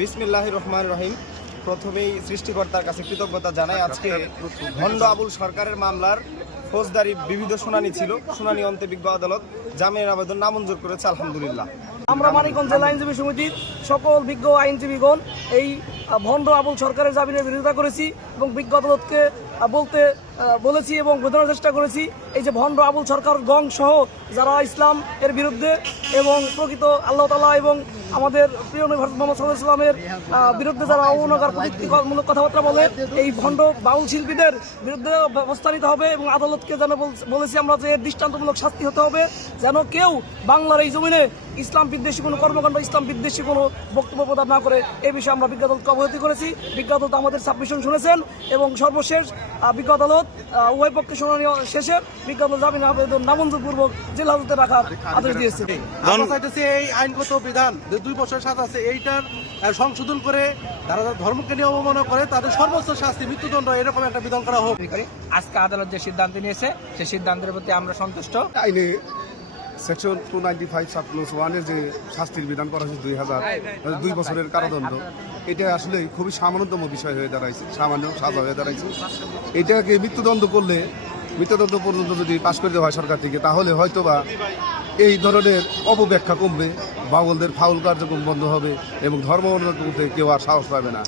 বিসমিল্লাহ রহমান রহিম। প্রথমেই সৃষ্টিকর্তার কাছে কৃতজ্ঞতা জানাই। আজকে ভণ্ড আবুল সরকারের মামলার ফৌজদারি বিবিধ শুনানি ছিল। শুনানি অন্তে বিজ্ঞ আদালত জামিনের আবেদন নামঞ্জুর করেছে, আলহামদুলিল্লাহ। আমরা মানিকগঞ্জ জেলা আইনজীবী সমিতির সকল বিজ্ঞ আইনজীবীগণ এই ভণ্ড আবুল সরকারের জামিনের বিরোধিতা করেছি এবং বিজ্ঞ আদালতকে বলতে বলেছি এবং বোঝানোর চেষ্টা করেছি, এই যে ভণ্ড আবুল সরকার গং সহ যারা ইসলাম এর বিরুদ্ধে এবং প্রকৃত আল্লাহ তালা এবং আমাদের প্রিয় নবী মোহাম্মদ সাল্লাহ ইসলামের বিরুদ্ধে যারা অবনকার প্রযুক্তিমূলক কথাবার্তা বলে, এই ভণ্ড বাউল শিল্পীদের বিরুদ্ধে ব্যবস্থা নিতে হবে এবং আদালতকে যেন বলেছি আমরা যে দৃষ্টান্তমূলক শাস্তি হতে হবে, যেন কেউ বাংলার এই জমিনে ইসলাম বিদ্বেষী কোনো কর্মকাণ্ড, ইসলাম বিদ্বেষী কোনো বক্তব্য প্রদান না করে এই বিষয়ে আমরা বিজ্ঞ আদালতকে অবগতি করেছি। বিজ্ঞ আমাদের সাবমিশন শুনেছেন এবং সর্বশেষ বিজ্ঞ আদালত উভয় পক্ষে শুনানি শেষে বিজ্ঞ আদালত জামিন আবেদন নামঞ্জুরপূর্বক জেলা আদালতে রাখার আদেশ দিয়েছে। আমরা চাইতেছি এই আইনগত বিধান যে দুই বছর সাথে আছে এইটার সংশোধন করে যারা ধর্মকে নিয়ে অবমাননা করে তাদের সর্বোচ্চ শাস্তি মৃত্যুদণ্ড এরকম একটা বিধান করা হোক। আজকে আদালত যে সিদ্ধান্ত নিয়েছে সেই সিদ্ধান্তের প্রতি আমরা সন্তুষ্ট। আইনে section two ninety five sub clause ওয়ানের যে শাস্তির বিধান করা হয়েছে দুই হাজার দুই বছরের কারাদণ্ড, এটা আসলে খুবই সামান্যতম বিষয় হয়ে দাঁড়াইছে, সামান্য সাজা হয়ে দাঁড়াইছে। এটাকে মৃত্যুদণ্ড করলে, মৃত্যুদণ্ড পর্যন্ত যদি পাশ করে দেওয়া হয় সরকার থেকে, তাহলে হয়তোবা এই ধরনের অপব্যাখ্যা কমবে, বাউলদের ফাউল কার্যক্রম বন্ধ হবে এবং ধর্ম কেউ আর সাহস পাবে না।